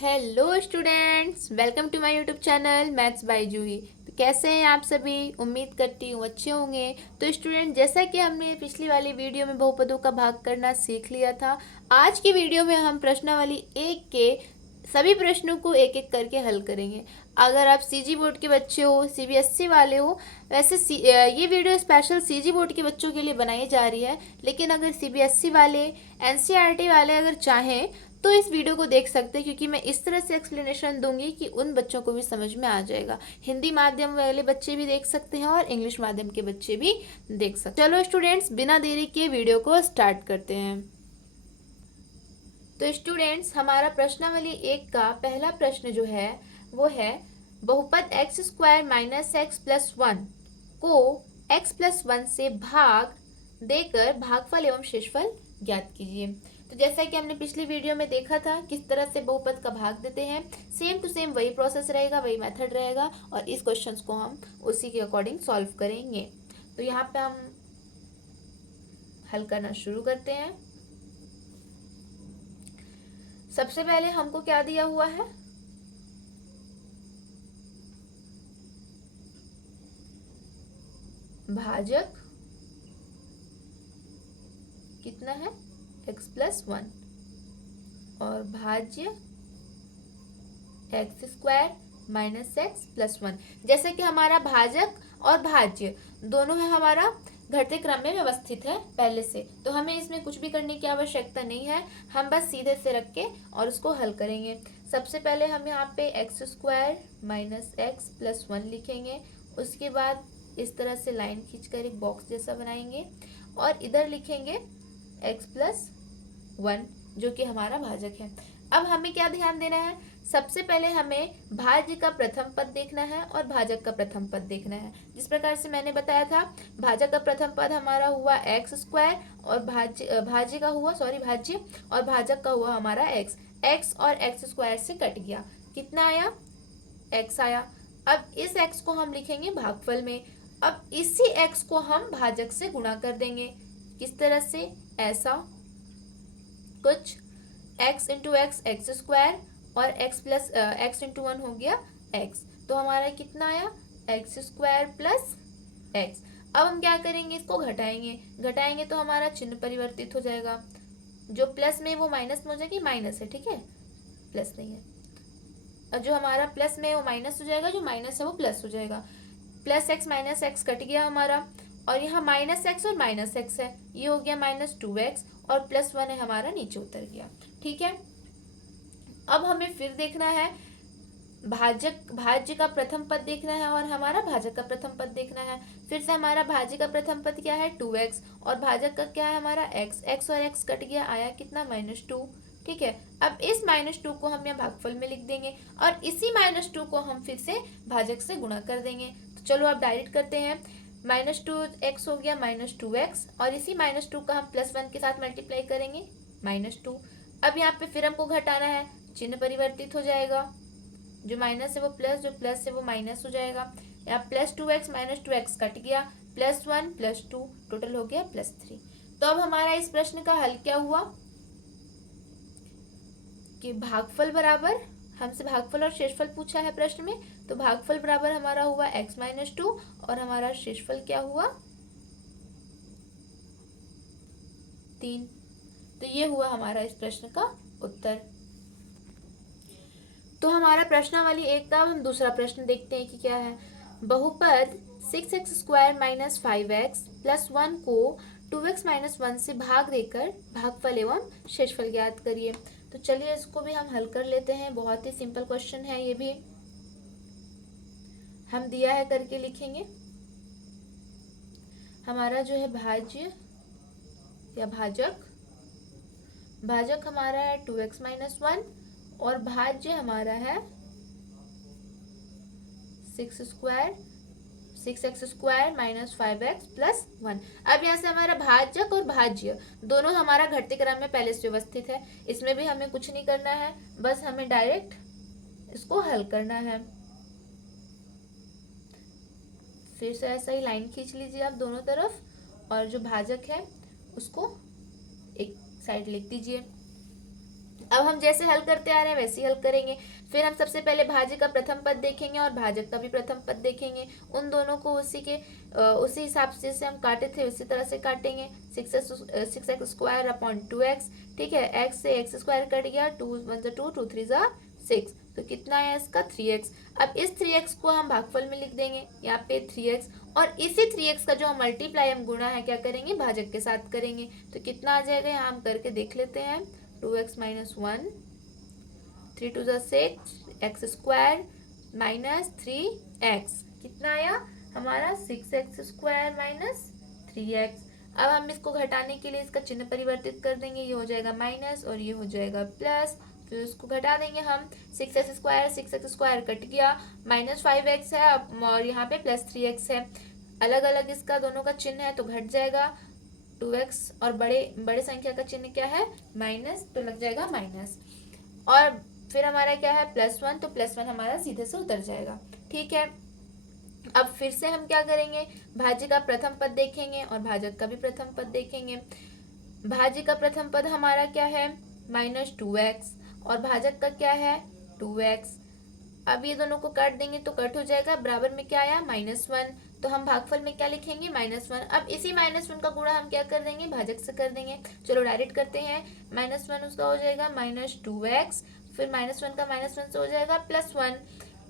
Hello students, welcome to my YouTube channel maths by Juhi. तो कैसे हैं आप सभी? उम्मीद करती हूँ अच्छे होंगे। तो स्टूडेंट, जैसा कि हमने पिछली वाली वीडियो में बहुपदों का भाग करना सीख लिया था, आज की वीडियो में हम प्रश्नावली एक के सभी प्रश्नों को एक एक करके हल करेंगे। अगर आप सीजी बोर्ड के बच्चे हो, सीबीएसई वाले हो, वैसे ये वीडियो स्पेशल सीजी बोर्ड के बच्चों के लिए बनाई जा रही है, लेकिन अगर सीबीएसई वाले, एनसीईआरटी वाले अगर चाहें तो इस वीडियो को देख सकते हैं, क्योंकि मैं इस तरह से एक्सप्लेनेशन दूंगी कि उन बच्चों को भी समझ में आ जाएगा। हिंदी माध्यम वाले बच्चे भी देख सकते हैं और इंग्लिश माध्यम के बच्चे भी देख सकते हैं। चलो स्टूडेंट्स, बिना देरी के वीडियो को स्टार्ट करते हैं। तो स्टूडेंट्स, हमारा प्रश्नावली एक का पहला प्रश्न जो है वो है, बहुपद x square minus x plus one को एक्स प्लस वन से भाग देकर भागफल एवं शेषफल ज्ञात कीजिए। तो जैसा कि हमने पिछली वीडियो में देखा था किस तरह से बहुपद का भाग देते हैं, सेम टू सेम वही प्रोसेस रहेगा, वही मेथड रहेगा, और इस क्वेश्चन को हम उसी के अकॉर्डिंग सॉल्व करेंगे। तो यहाँ पे हम हल करना शुरू करते हैं। सबसे पहले हमको क्या दिया हुआ है, भाजक कितना है, x प्लस वन, और भाज्य x square minus x plus one. जैसे कि हमारा भाजक और भाज्य दोनों है हमारा घटते क्रम में व्यवस्थित है पहले से, तो हमें इसमें कुछ भी करने की आवश्यकता नहीं है। हम बस सीधे से रख के और उसको हल करेंगे। सबसे पहले हम यहाँ पे x square minus x plus one लिखेंगे। उसके बाद इस तरह से लाइन खींचकर एक बॉक्स जैसा बनाएंगे और इधर लिखेंगे एक्स प्लस वन, जो कि हमारा भाजक है। अब हमें क्या ध्यान देना है, सबसे पहले हमें भाज्य का प्रथम पद देखना है और भाजक का प्रथम पद देखना है। जिस प्रकार से मैंने बताया था, भाजक का प्रथम पद हमारा हुआ एक्स स्क्वायर और भाज्य का हुआ, सॉरी, भाज्य और भाजक का हुआ हमारा एक्स। एक्स और एक्स स्क्वायर से कट गया, कितना आया, एक्स आया। अब इस एक्स को हम लिखेंगे भागफल में। अब इसी एक्स को हम भाजक से गुणा कर देंगे। किस तरह से, ऐसा कुछ, x into x x square और x plus x into one हो गया x। तो हमारा कितना आया, एक्स स्क्वायर प्लस एक्स। अब हम क्या करेंगे, इसको घटाएंगे। घटाएंगे तो हमारा चिन्ह परिवर्तित हो जाएगा, जो प्लस में वो माइनस में हो जाएगी, माइनस है, ठीक है, प्लस नहीं है। और जो हमारा प्लस में वो माइनस हो जाएगा, जो माइनस है वो प्लस हो जाएगा। Plus x minus x cut गया हमारा, और यहाँ माइनस एक्स और माइनस एक्स है, ये हो गया माइनस टू एक्स, और प्लस वन है हमारा, नीचे उतर गया, ठीक है। अब हमें फिर देखना है, भाज्य का प्रथम पद देखना है और हमारा भाजक का प्रथम पद देखना है। फिर से हमारा भाज्य का प्रथम पद क्या है, टू एक्स, और भाजक का क्या है हमारा एक्स। एक्स और एक्स कट गया, आया कितना, माइनस टू, ठीक है। अब इस माइनस टू को हम यहाँ भागफल में लिख देंगे और इसी माइनस टू को हम फिर से भाजक से गुणा कर देंगे। तो चलो अब डायरेक्ट करते हैं। माइनस टू एक्स हो गया माइनस टू एक्स, और इसी माइनस टू का हम प्लस वन के साथ मल्टीप्लाई करेंगे, माइनस टू। अब यहाँ पे फिर हमको घटाना है, चिन्ह परिवर्तित हो जाएगा, जो माइनस है वो प्लस, जो प्लस है वो माइनस हो जाएगा। यहाँ plus two x minus two x cut गया, plus one plus two, total हो गया प्लस थ्री। तो अब हमारा इस प्रश्न का हल क्या हुआ कि भागफल बराबर, हमसे भागफल और शेषफल पूछा है प्रश्न में, तो भागफल बराबर हमारा हुआ x माइनस टू, और हमारा शेषफल क्या हुआ, तीन। तो ये हुआ हमारा इस प्रश्न का उत्तर। तो हमारा प्रश्नावली एक का हम दूसरा प्रश्न देखते हैं कि क्या है। बहुपद six x square minus five x plus one को टू एक्स माइनस वन से भाग देकर भागफल एवं शेषफल ज्ञात करिए। तो चलिए इसको भी हम हल कर लेते हैं। बहुत ही सिंपल क्वेश्चन है, ये भी हम दिया है करके लिखेंगे। हमारा जो है भाज्य या भाजक, भाजक हमारा है टू एक्स माइनस वन, और भाज्य हमारा है six x square minus five x plus one. अब यहाँ से हमारा भाजक और भाज्य दोनों हमारा घटते क्रम में पहले से व्यवस्थित है, इसमें भी हमें कुछ नहीं करना है, बस हमें डायरेक्ट इसको हल करना है। फिर से ऐसा ही लाइन खींच लीजिए आप दोनों तरफ, और जो भाजक है उसको एक साइड लिख दीजिए। अब हम जैसे हल करते आ रहे हैं वैसे ही हल करेंगे। फिर हम सबसे पहले भाज्य का प्रथम पद देखेंगे और भाजक का भी प्रथम पद देखेंगे। उन दोनों को उसी हिसाब से जैसे हम काटे थे उसी तरह से काटेंगे। 6x² upon 2x। ठीक है, x से x स्क्वायर कट गया, 2 1 2 2 3 6, तो कितना है इसका 3x। अब इस 3x को हम भागफल में लिख देंगे, यहाँ पे 3x, और इसी 3x का जो मल्टीप्लाई हम गुणा है क्या करेंगे, भाजक के साथ करेंगे। तो कितना आ जाएगा यहाँ हम करके देख लेते हैं। 2x minus 1, 3 2 6, x square minus 3x, कितना आया हमारा 6x² माइनस 3x। अब हम इसको घटाने के लिए इसका चिन्ह परिवर्तित कर देंगे, ये हो जाएगा माइनस और ये हो जाएगा प्लस। फिर उसको घटा देंगे हम, 6x² कट गया, माइनस 5x है और यहाँ पे प्लस 3x है। अलग अलग इसका दोनों का चिन्ह है तो घट जाएगा 2x, और बड़े बड़े संख्या का चिन्ह क्या है, माइनस, तो लग जाएगा माइनस। और फिर हमारा क्या है +1, तो +1 हमारा सीधे से उतर जाएगा। ठीक है, अब फिर से हम क्या करेंगे, भाज्य का प्रथम पद देखेंगे और भाजक का भी प्रथम पद देखेंगे। भाज्य का प्रथम पद हमारा क्या है, -2x, और भाजक का क्या है 2x। अब ये दोनों को काट देंगे तो कट हो जाएगा, बराबर में क्या आया -1, तो हम भागफल में क्या लिखेंगे -1। अब इसी -1 का गुणा हम क्या कर देंगे, भाजक से कर देंगे। चलो डायरेक्ट करते हैं, -1 उसका हो जाएगा -2x, फिर -1 का -1 से हो जाएगा +1।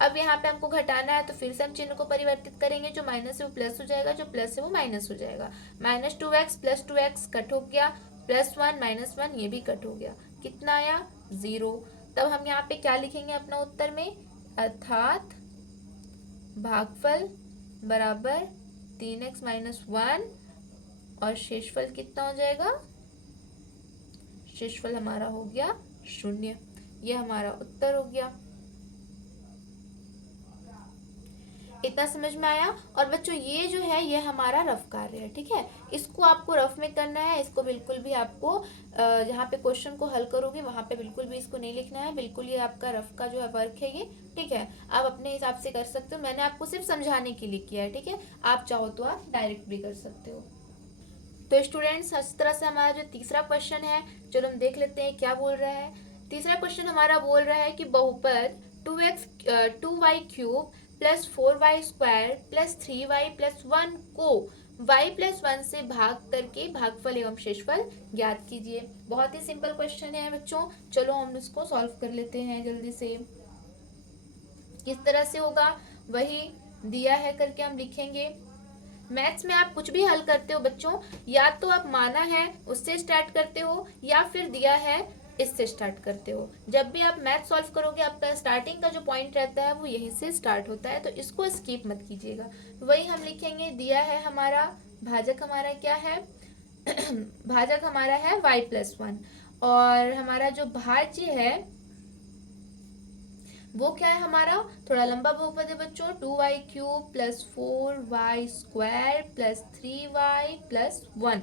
अब यहाँ पे हमको घटाना है तो फिर से हम चिन्ह को परिवर्तित करेंगे, जो माइनस है वो प्लस हो जाएगा, जो प्लस है वो माइनस हो जाएगा। -2x + 2x कट हो गया, +1 -1 ये भी कट हो गया, कितना आया 0। तब हम यहाँ पे क्या लिखेंगे अपना उत्तर में, अर्थात भागफल बराबर 3x - 1, और शेषफल कितना हो जाएगा, शेषफल हमारा हो गया 0। ये हमारा उत्तर हो गया। इतना समझ में आया। और बच्चों ये जो है ये हमारा रफ कार्य है, ठीक है, इसको आपको रफ में करना है। इसको बिल्कुल भी आपको जहाँ पे क्वेश्चन को हल करोगे वहाँ पे बिल्कुल भी इसको नहीं लिखना है, बिल्कुल ये आपका रफ का जो है वर्क है ये, ठीक है। आप अपने हिसाब से कर सकते हो, मैंने आपको सिर्फ समझाने के लिए किया है, ठीक है। आप चाहो तो आप डायरेक्ट भी कर सकते हो। तो स्टूडेंट्स इस तरह से हमारा जो तीसरा क्वेश्चन है, चलो हम देख लेते हैं क्या बोल रहा है। तीसरा क्वेश्चन हमारा बोल रहा है कि बहुपद 2y³ + 4y² + 3y + 1 को y + 1 से भाग करके भागफल एवं शेषफल ज्ञात कीजिए। बहुत ही सिंपल क्वेश्चन है बच्चों, चलो हम इसको सॉल्व कर लेते हैं जल्दी से। किस तरह से होगा, वही दिया है करके हम लिखेंगे। मैथ्स में आप कुछ भी हल करते हो बच्चों, या तो आप माना है उससे स्टार्ट करते हो या फिर दिया है इससे स्टार्ट करते हो। जब भी आप मैथ सॉल्व करोगे आपका स्टार्टिंग का जो पॉइंट रहता है वो यहीं से स्टार्ट होता है, तो इसको स्किप मत कीजिएगा। वही हम लिखेंगे, दिया है हमारा भाजक हमारा क्या है भाजक हमारा है y + 1, और हमारा जो भाज्य है वो क्या है हमारा, थोड़ा लंबा बहुपद है बच्चों, 2y³ + 4y² + 3y + 1,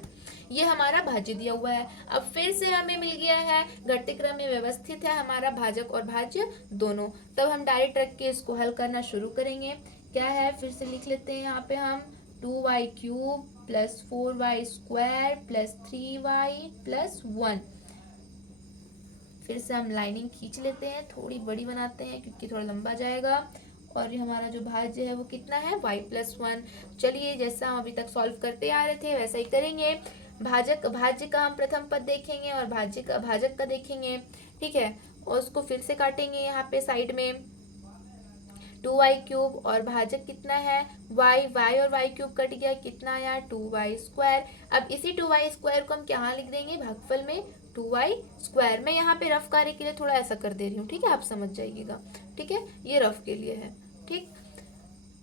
ये हमारा भाज्य दिया हुआ है। अब फिर से हमें मिल गया है, घटते क्रम में व्यवस्थित है हमारा भाजक और भाज्य दोनों। तब हम डायरेक्ट रख के इसको हल करना शुरू करेंगे। क्या है फिर से लिख लेते हैं यहाँ पे हम, 2y³ + 4y² + 3y + 1। फिर से हम लाइनिंग खींच लेते हैं, थोड़ी बड़ी बनाते हैं क्योंकि थोड़ा लंबा जाएगा। और ये हमारा जो भाज्य है वो कितना है y + 1। चलिए जैसा हम अभी तक सॉल्व करते आ रहे थे वैसा ही करेंगे। भाज्य का हम प्रथम पद देखेंगे और भाजक का देखेंगे, ठीक है, और उसको फिर से काटेंगे यहाँ पे साइड में। 2y³ और भाजक कितना है y और y³ कट गया, कितना आया 2y²। अब इसी 2y² को हम क्या लिख देंगे, भागफल में 2y²। मैं यहाँ पे रफ कार्य के लिए थोड़ा ऐसा कर दे रही हूँ, ठीक है, आप समझ जाइएगा, ठीक है, ये रफ के लिए है, ठीक।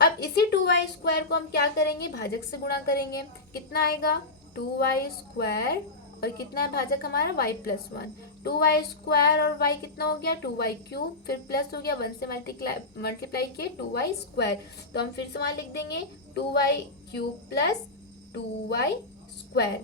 अब इसी 2y² को हम क्या करेंगे, भाजक से गुणा करेंगे, कितना आएगा 2y², और कितना है भाजक हमारा y + 1। 2y² और y कितना हो गया 2y³, फिर प्लस हो गया 1 से मल्टीप्लाई किए 2y², तो हम फिर से वहां लिख देंगे 2y³ + 2y²।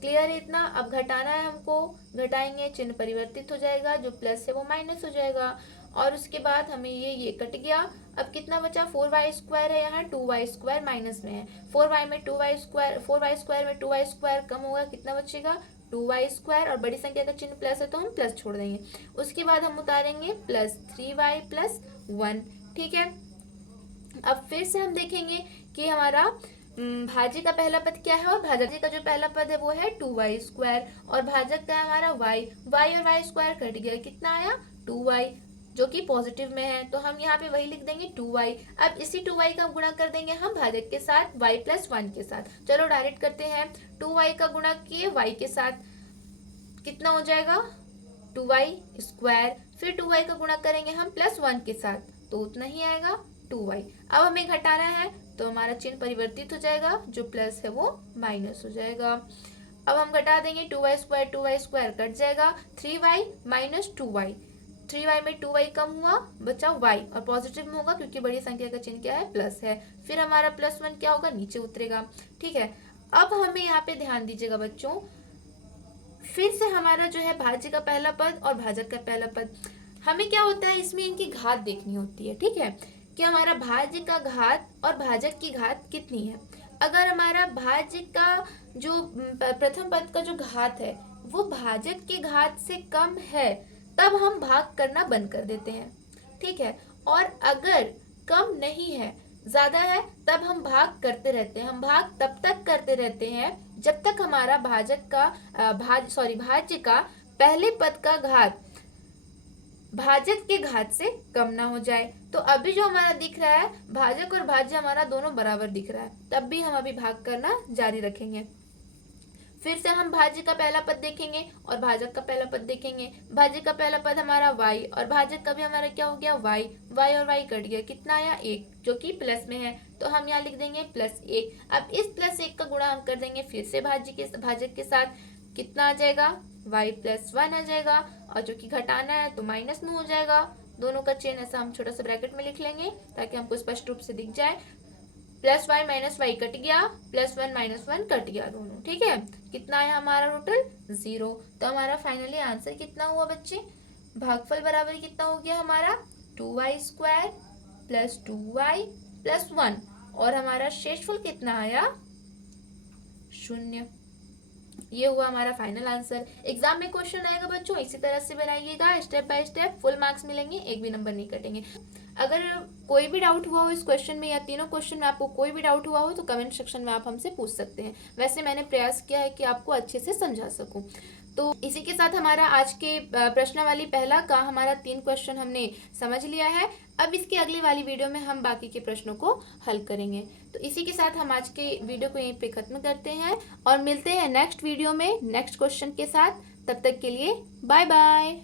क्लियर है इतना। अब घटाना है हमको, घटाएंगे, चिन्ह परिवर्तित हो जाएगा, जो प्लस है वो माइनस हो जाएगा, और उसके बाद हमें ये कट गया। अब कितना बचा, 4y² है, यहाँ 2y² माइनस में है, 4y² में 2y² कम होगा, कितना बचेगा 2y² और बड़ी संख्या का चिन्ह प्लस है तो हम प्लस छोड़ देंगे। उसके बाद हम उतारेंगे +3y+1। ठीक है, अब फिर से हम देखेंगे कि हमारा भाज्य का पहला पद क्या है और भाजक का जो पहला पद है वो है 2y² और भाजक का है हमारा y और y² कट गया, कितना आया 2y, जो कि पॉजिटिव में है, तो हम यहाँ पे वही लिख देंगे 2y। अब इसी 2y का गुणा कर देंगे हम भाजक के साथ y+1 के साथ। चलो डायरेक्ट करते हैं, 2y का गुणा किए y के साथ, कितना हो जाएगा 2y², फिर 2y का गुणा करेंगे हम +1 के साथ तो उतना ही आएगा 2y। अब हमें घटाना है तो हमारा चिन्ह परिवर्तित हो जाएगा, जो प्लस है वो माइनस हो जाएगा। अब हम घटा देंगे 2y² कट जाएगा, 3y - 2y, 3y में 2y कम हुआ, बचा y और पॉजिटिव में होगा क्योंकि बड़ी संख्या का चिन्ह क्या है प्लस है। फिर हमारा +1 क्या होगा नीचे उतरेगा। ठीक है, अब हमें यहाँ पे ध्यान दीजिएगा बच्चों, फिर से हमारा जो है भाज्य का पहला पद और भाजक का पहला पद, हमें क्या होता है इसमें इनकी घात देखनी होती है। ठीक है, कि हमारा भाज्य का घात और भाजक की घात कितनी है। अगर हमारा भाज्य का जो प्रथम पद का जो घात है वो भाजक की घात से कम है तब हम भाग करना बंद कर देते हैं। ठीक है, और अगर कम नहीं है, ज्यादा है, तब हम भाग करते रहते हैं। हम भाग तब तक करते रहते हैं जब तक हमारा भाज्य का पहले पद का घात भाजक के घात से कम ना हो जाए। तो अभी जो हमारा दिख रहा है भाजक और भाज्य हमारा दोनों बराबर दिख रहा है, तब भी हम अभी भाग करना जारी रखेंगे। फिर से हम भाज्य का पहला पद देखेंगे और भाजक का पहला पद देखेंगे। भाज्य का पहला पद हमारा y और भाजक का भी हमारा क्या हो गया y और y कट गया, कितना आया 1, जो कि प्लस में है, तो हम यहाँ लिख देंगे +1। अब इस +1 का गुणा हम कर देंगे फिर से भाजक के साथ, कितना आ जाएगा y+1 आ जाएगा, और जो कि घटाना है तो माइनस में हो जाएगा। दोनों का चिन्ह ऐसा हम छोटा सा ब्रैकेट में लिख लेंगे ताकि हमको स्पष्ट रूप से दिख जाए। +y - y कट गया, +1 - 1 कट गया दोनों। ठीक है, कितना आया हमारा टोटल 0। तो हमारा फाइनली आंसर कितना हुआ बच्चे, भागफल बराबर कितना हो गया हमारा 2y² + 2y + 1 और हमारा शेषफल कितना आया 0। ये हुआ हमारा फाइनल आंसर। एग्जाम में क्वेश्चन आएगा बच्चों, इसी तरह से बनाइएगा, step by step, full marks मिलेंगे, एक भी नंबर नहीं कटेंगे। अगर कोई भी डाउट हुआ हो इस क्वेश्चन में या तीनों क्वेश्चन में आपको कोई भी डाउट हुआ हो तो कमेंट सेक्शन में आप हमसे पूछ सकते हैं। वैसे मैंने प्रयास किया है कि आपको अच्छे से समझा सकूं। तो इसी के साथ हमारा आज के प्रश्नावली पहला का हमारा 3 क्वेश्चन हमने समझ लिया है। अब इसके अगली वाली वीडियो में हम बाकी के प्रश्नों को हल करेंगे। तो इसी के साथ हम आज के वीडियो को यहीं पे खत्म करते हैं और मिलते हैं नेक्स्ट वीडियो में नेक्स्ट क्वेश्चन के साथ। तब तक के लिए बाय बाय।